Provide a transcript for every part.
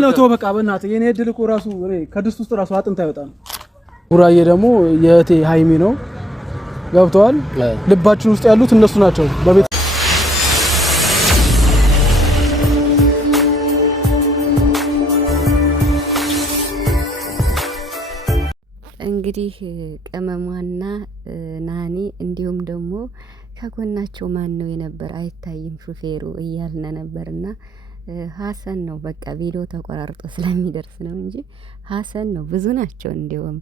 ነው ተው በቃ በእናትህ የኔ እድል እኮ ራሱ ከድስት ውስጥ ራሱ አጥንት አይወጣም። ቡራዬ ደግሞ የእቴ ሃይሚ ነው ገብተዋል። ልባችን ውስጥ ያሉት እነሱ ናቸው በቤት እንግዲህ ቅመሟና ናኒ እንዲሁም ደግሞ ከጎናቸው ማን ነው የነበር አይታይም ሹፌሩ እያልን ነበርና ሀሰን ነው። በቃ ቪዲዮ ተቆራርጦ ስለሚደርስ ነው እንጂ ሀሰን ነው። ብዙ ናቸው እንዲሁም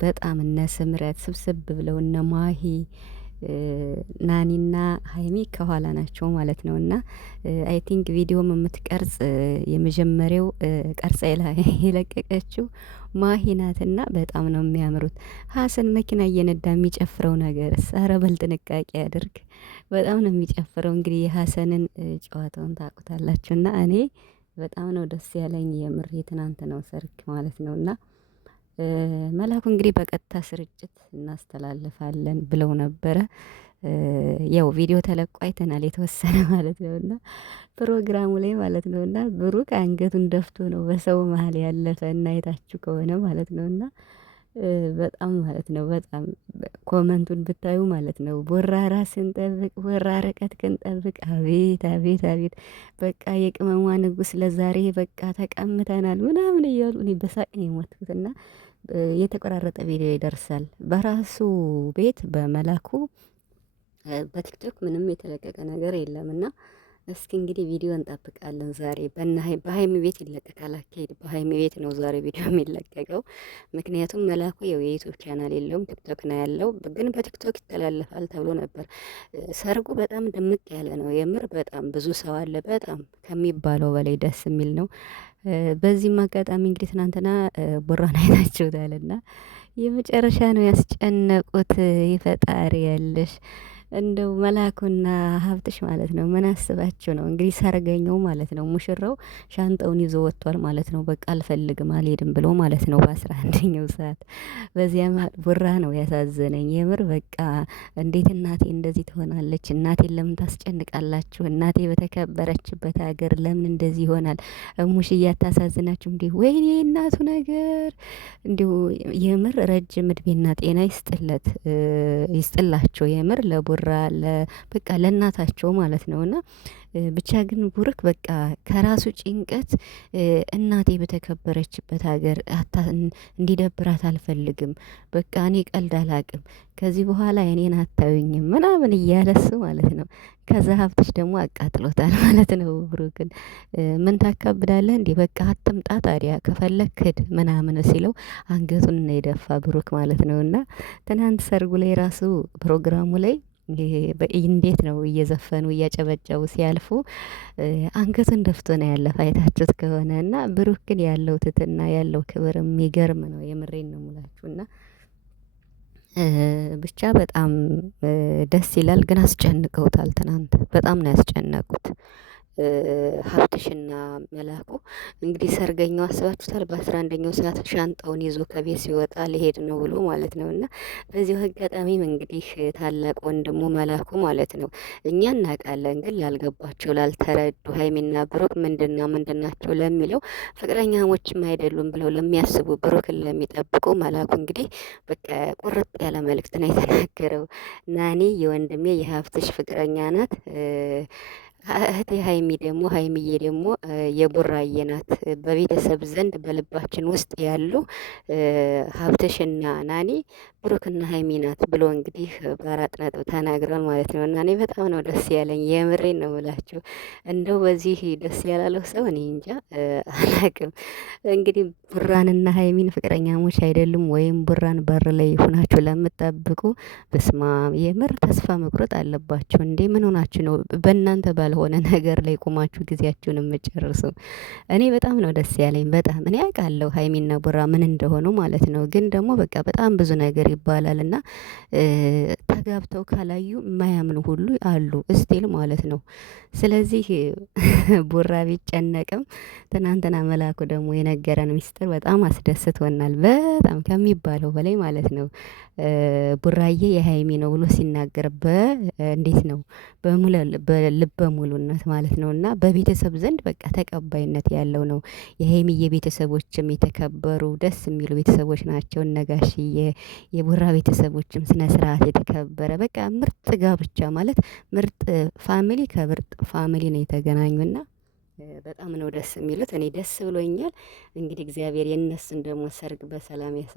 በጣም እነ ስምረት ስብስብ ብለው እነ ማሂ ናኒና ሀይሚ ከኋላ ናቸው ማለት ነው። እና አይ ቲንክ ቪዲዮም የምትቀርጽ የመጀመሪያው ቀርጻ የለቀቀችው ማሂ ናትና በጣም ነው የሚያምሩት። ሀሰን መኪና እየነዳ የሚጨፍረው ነገር ኧረ በል ጥንቃቄ አድርግ። በጣም ነው የሚጨፍረው። እንግዲህ የሀሰንን ጨዋታውን ታውቁታላችሁና እኔ በጣም ነው ደስ ያለኝ የምር የትናንት ነው ሰርግ ማለት ነውና መላኩ እንግዲህ በቀጥታ ስርጭት እናስተላልፋለን ብለው ነበረ። ያው ቪዲዮ ተለቆ አይተናል የተወሰነ ማለት ነውና ፕሮግራሙ ላይ ማለት ነውና ብሩክ አንገቱን ደፍቶ ነው በሰው መሀል ያለፈ እና አይታችሁ ከሆነ ማለት ነውና በጣም ማለት ነው በጣም ኮመንቱን ብታዩ ማለት ነው ቦራ ራስን ጠብቅ፣ ቦራ ርቀትህን ጠብቅ። አቤት አቤት አቤት በቃ የቅመሟ ንጉስ ለዛሬ በቃ ተቀምተናል ምናምን እያሉ እኔ በሳቅ ነው የሞትኩትና የተቆራረጠ ቪዲዮ ይደርሳል በራሱ ቤት በመላኩ በቲክቶክ ምንም የተለቀቀ ነገር የለምና እስኪ እንግዲህ ቪዲዮ እንጠብቃለን። ዛሬ በሀይሚ ቤት ይለቀቃል። አካሄድ በሀይሚ ቤት ነው ዛሬ ቪዲዮ የሚለቀቀው። ምክንያቱም መላኩ የዩቲዩብ ቻናል የለውም ቲክቶክ ነው ያለው፣ ግን በቲክቶክ ይተላለፋል ተብሎ ነበር። ሰርጉ በጣም ድምቅ ያለ ነው የምር በጣም ብዙ ሰው አለ። በጣም ከሚባለው በላይ ደስ የሚል ነው። በዚህም አጋጣሚ እንግዲህ ትናንትና ቡራን አይታችሁታልና የመጨረሻ ነው ያስጨነቁት። ይፈጣሪ ያለሽ እንደው መላኩና ሀብትሽ ማለት ነው። ምን አስባችሁ ነው እንግዲህ ሰርገኛው ማለት ነው ሙሽራው ሻንጣውን ይዞ ወጥቷል ማለት ነው። በቃ አልፈልግም አልሄድም ብሎ ማለት ነው በ11ኛው ሰዓት። በዚያ መሀል ቡራ ነው ያሳዘነኝ የምር በቃ እንዴት እናቴ እንደዚህ ትሆናለች? እናቴን ለምን ታስጨንቃላችሁ? እናቴ በተከበረችበት ሀገር ለምን እንደዚህ ይሆናል? እሙሽ እያታሳዝናችሁ እንዲህ ወይኔ እናቱ ነገር እንዲሁ የምር ረጅም እድሜና ጤና ይስጥለት ይስጥላቸው የምር ለቡራ በቃ ለእናታቸው ማለት ነውና ብቻ ግን ቡርክ በቃ ከራሱ ጭንቀት እናቴ በተከበረችበት ሀገር እንዲደብራት አልፈልግም። በቃ እኔ ቀልድ አላቅም ከዚህ በኋላ እኔን አታዩኝም ምናምን እያለሱ ማለት ነው። ከዛ ሀብትሽ ደግሞ አቃጥሎታል ማለት ነው። ብሩክን ምን ታካብዳለህ እንዴ? በቃ አትምጣ ታዲያ ከፈለክ ሂድ ምናምን ሲለው አንገቱን ነው የደፋ ብሩክ ማለት ነውና ትናንት ሰርጉ ላይ ራሱ ፕሮግራሙ ላይ እንዴት ነው እየዘፈኑ እያጨበጨቡ ሲያልፉ አንገቱን ደፍቶ ነው ያለፈ አይታችሁት ከሆነ እና ብሩክ ግን ያለው ትትና ያለው ክብር የሚገርም ነው። የምሬን ነው ሙላችሁና ብቻ በጣም ደስ ይላል። ግን አስጨንቀውታል። ትናንት በጣም ነው ያስጨነቁት ሀብትሽና መላኩ። እንግዲህ ሰርገኛው አስባችሁታል። በ11ኛው ሰዓት ሻንጣውን ይዞ ከቤት ሲወጣ ሊሄድ ነው ብሎ ማለት ነው። እና በዚሁ አጋጣሚም እንግዲህ ታላቅ ወንድሙ መላኩ ማለት ነው እኛ እናውቃለን፣ ግን ላልገባቸው ላልተረዱ ሀይሚና ብሩክ ምንድናቸው ለሚለው ፍቅረኛሞችም አይደሉም ብለው ለሚያስቡ ብሩክን ለሚጠብቁ መላኩ እንግዲህ በቃ ቁርጥ ያለ መልእክት ነው የተናገረው። ናኒ የወንድሜ የሀብትሽ ፍቅረኛ ናት። እህቴ ሀይሚዬ ደግሞ የቡራዬ ናት። በቤተሰብ ዘንድ በልባችን ውስጥ ያሉ ሀብትሽና ናኒ ብሩክና ሀይሚ ናት ብሎ እንግዲህ በአራት ነጥብ ተናግሯል ማለት ነው። እና እኔ በጣም ነው ደስ ያለኝ የምሬን ነው ብላችሁ እንደው በዚህ ደስ ያላለው ሰው እኔ እንጃ አላቅም። እንግዲህ ቡራንና ሀይሚን ፍቅረኛሞች አይደሉም ወይም ቡራን በር ላይ ሆናችሁ ለምትጠብቁ በስማ የምር ተስፋ መቁረጥ አለባችሁ እንዴ! ምን ሆናችሁ ነው በእናንተ ባልሆነ ነገር ላይ ቁማችሁ ጊዜያችሁን የምጨርሱ? እኔ በጣም ነው ደስ ያለኝ። በጣም እኔ አውቃለሁ ሀይሚና ቡራ ምን እንደሆኑ ማለት ነው። ግን ደግሞ በቃ በጣም ብዙ ነገር ይባላል እና ተጋብተው ካላዩ የማያምኑ ሁሉ አሉ እስቲል ማለት ነው። ስለዚህ ቡራ ቢጨነቅም ትናንትና መላኩ ደግሞ የነገረን ሚስጥር በጣም አስደስቶናል። በጣም ከሚባለው በላይ ማለት ነው። ቡራዬ የሀይሚ ነው ብሎ ሲናገር እንዴት ነው በልበ ሙሉነት ማለት ነውና በቤተሰብ ዘንድ በቃ ተቀባይነት ያለው ነው። የሀይሚዬ ቤተሰቦችም የተከበሩ ደስ የሚሉ ቤተሰቦች ናቸው። እነጋሽዬ የቡራ ቤተሰቦችም ስነ ስርዓት የተከበረ በቃ ምርጥ ጋብቻ ማለት ምርጥ ፋሚሊ ከምርጥ ፋሚሊ ነው የተገናኙና በጣም ነው ደስ የሚሉት። እኔ ደስ ብሎኛል። እንግዲህ እግዚአብሔር የነሱን ደግሞ ሰርግ በሰላም ያሰ